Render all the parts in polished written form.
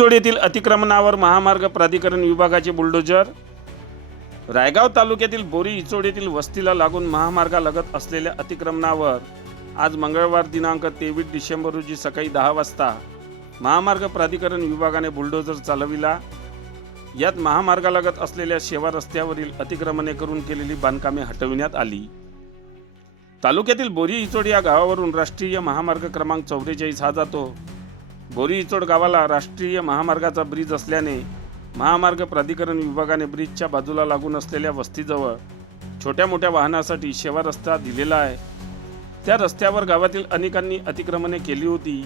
इचोड येथील अतिक्रमणावर महामार्ग प्राधिकरण विभागाचे बुलडोजर। रायगाव तालुक्यातील बोरी इचोड येथील वस्तीला लागून महामार्गालगत असलेल्या अतिक्रमणावर आज मंगळवार दिनांक 23 डिसेंबर रोजी सकाळी 10 वाजता महामार्ग प्राधिकरण विभागाने बुलडोजर चालविला। यात महामार्गालगत असलेल्या शेवा रस्त्यावरील अतिक्रमणे करून केलेली बांधकामे हटविण्यात आली। तालुक्यातील बोरी इचोड या गावावरून राष्ट्रीय महामार्ग क्रमांक 44 हा जातो। बोरी इचोड गावाला राष्ट्रीय महामार्गाचा ब्रिज असल्याने महामार्ग प्राधिकरण विभागाने ब्रिजच्या बाजूला लागून असलेल्या वस्तीजवळ छोट्या मोठ्या वाहनासाठी शेवा रस्ता दिलेला आहे। त्या रस्त्यावर गावातील अनेकांनी अतिक्रमणे केली होती।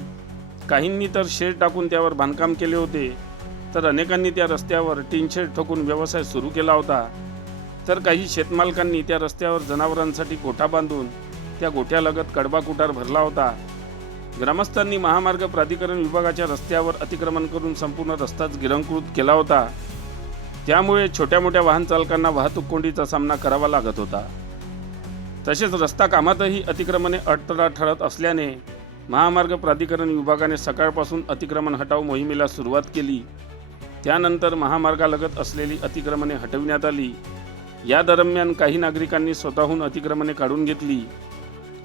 काहींनी तर शेड टाकून त्यावर बांधकाम केले होते, तर अनेकांनी त्या रस्त्यावर टीन शेड ठोकून व्यवसाय सुरू केला होता। तर काही शेतमालकांनी त्या रस्त्यावर जनावरांसाठी गोठा बांधून त्या गोठ्यालगत कडबा कुटार भरला होता। ग्रामस्थांनी महामार्ग प्राधिकरण विभागाच्या रस्त्यावर अतिक्रमण करून संपूर्ण रस्ताच गिरंकृत केला होता। त्यामुळे छोट्या मोठ्या वाहन चालकांना वाहतूक कोंडीचा सामना करावा लागत होता। तसेच रस्ता कामातही अतिक्रमणे अडथळा ठरत असल्याने महामार्ग प्राधिकरण विभागाने सकाळपासून अतिक्रमण हटाव मोहिमेला सुरुवात केली। त्यानंतर महामार्गालगत असलेली अतिक्रमणे हटविण्यात आली। या दरम्यान काही नागरिकांनी स्वतःहून अतिक्रमणे काढून घेतली।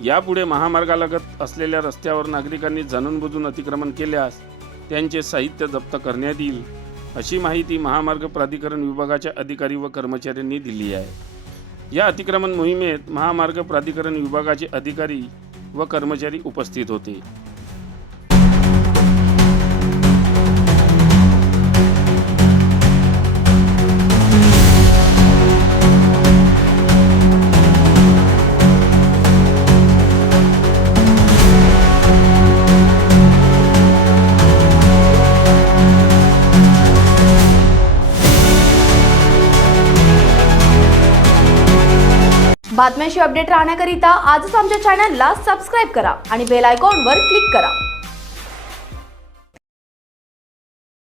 यापुढे महामार्गालगत असलेल्या रस्त्यावर नागरिकांनी जाणूनबुजून अतिक्रमण केल्यास त्यांचे साहित्य जप्त करण्यात येईल, अशी माहिती महामार्ग प्राधिकरण विभागाच्या अधिकारी व कर्मचाऱ्यांनी दिली आहे। या अतिक्रमण मोहिमेत महामार्ग प्राधिकरण विभागाचे अधिकारी व कर्मचारी उपस्थित होते। बातम्यांशी अपडेट राहण्याकरिता आजच आमच्या चॅनलला सबस्क्राइब करा आणि बेल आयकॉनवर क्लिक करा।